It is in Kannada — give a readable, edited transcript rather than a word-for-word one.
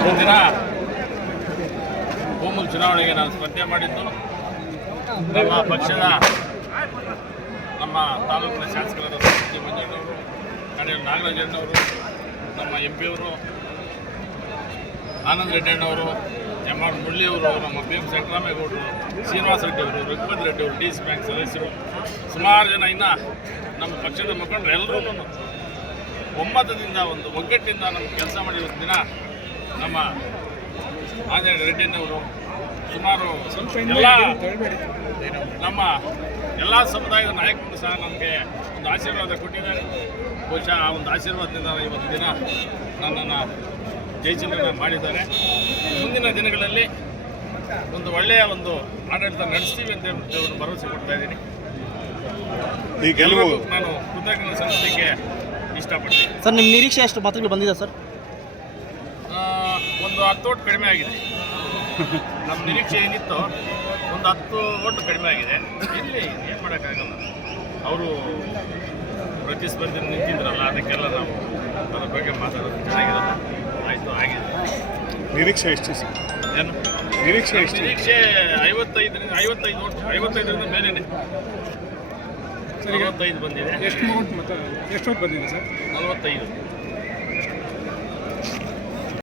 ಇವತ್ತಿನ ದಿನ ಭೂಮೂಲ ಚುನಾವಣೆಗೆ ನಾನು ಸ್ಪರ್ಧೆ ಮಾಡಿದ್ದು ನಮ್ಮ ಪಕ್ಷದ ನಮ್ಮ ತಾಲೂಕಿನ ಶಾಸಕರಾದ ಸಿ ಮಂಜಣ್ಣವರು, ಕಡೆಯಲ್ಲಿ ನಾಗರಾಜಣ್ಣವರು, ನಮ್ಮ MP ಅವರು ಆನಂದ್ ರೆಡ್ಡಣ್ಣವರು, ಎಂ ಆರ್ ಮುರಳಿಯವರು, ನಮ್ಮ BM ಶಂಕರಾಮೇಗೌಡರು, ಶ್ರೀನಿವಾಸ ರೆಡ್ಡಿ ಅವರು, ರಘುಪತಿ ರೆಡ್ಡಿ ಅವರು, DC ಬ್ಯಾಂಕ್ ಸದಸ್ಯರು, ಸುಮಾರು ಜನ ಇನ್ನು ನಮ್ಮ ಪಕ್ಷದ ಮುಖಂಡರು ಎಲ್ಲರೂ ಒಮ್ಮತದಿಂದ ಒಂದು ಒಗ್ಗಟ್ಟಿನಿಂದ ನಮ್ಮ ಕೆಲಸ ಮಾಡಿದ ದಿನ ನಮ್ಮ ಆಂಜನೇಯ ರೆಡ್ಡಿನವರು ಸುಮಾರು ಎಲ್ಲ ನಮ್ಮ ಎಲ್ಲ ಸಮುದಾಯದ ನಾಯಕರು ಸಹ ನಮಗೆ ಒಂದು ಆಶೀರ್ವಾದ ಕೊಟ್ಟಿದ್ದಾರೆ. ಬಹುಶಃ ಆ ಒಂದು ಆಶೀರ್ವಾದದಿಂದ ಇವತ್ತು ದಿನ ನನ್ನನ್ನು ಜಯಚಂದ್ರನ ಮಾಡಿದ್ದಾರೆ. ಮುಂದಿನ ದಿನಗಳಲ್ಲಿ ಒಂದು ಒಳ್ಳೆಯ ಒಂದು ಆಡಳಿತ ನಡೆಸ್ತೀವಿ ಅಂತ ಒಂದು ಭರವಸೆ ಕೊಡ್ತಾ ಇದ್ದೀನಿ. ಎಲ್ಲರಿಗೂ ನಾನು ಕೃತಜ್ಞತೆ ಸಲ್ಲಿಸಲಿಕ್ಕೆ ಇಷ್ಟಪಡ್ತೀನಿ. ಸರ್, ನಿಮ್ಮ ನಿರೀಕ್ಷೆ ಎಷ್ಟು ಮತಗಳು ಬಂದಿದೆ ಸರ್? ಒಂದು 10 ಓಟ್ ಕಡಿಮೆ ಆಗಿದೆ. ನಮ್ಮ ನಿರೀಕ್ಷೆ ಏನಿತ್ತು ಒಂದು 10 ಓಟು ಕಡಿಮೆ ಆಗಿದೆ. ಇಲ್ಲಿ ಏನು ಮಾಡೋಕ್ಕಾಗಲ್ಲ, ಅವರು ಪ್ರತಿಸ್ಪರ್ಧೆ ನಿಂತಿದ್ರಲ್ಲ, ಅದಕ್ಕೆಲ್ಲ ನಾವು ಅದ್ರ ಬಗ್ಗೆ ಮಾತಾಡೋದು ಚೆನ್ನಾಗಿರಲ್ಲ. ಆಯಿತು, ಆಗಿದೆ. ನಿರೀಕ್ಷೆ ಎಷ್ಟು ಸರ್? ಏನು ನಿರೀಕ್ಷೆ ಎಷ್ಟು? ನಿರೀಕ್ಷೆ 55 ಓಟ್, 55ರಿಂದ ಮೇಲೇನೆ. 45 ಬಂದಿದೆ. ಎಷ್ಟು ಓಟ್ ಬಂದಿದೆ ಸರ್? 45.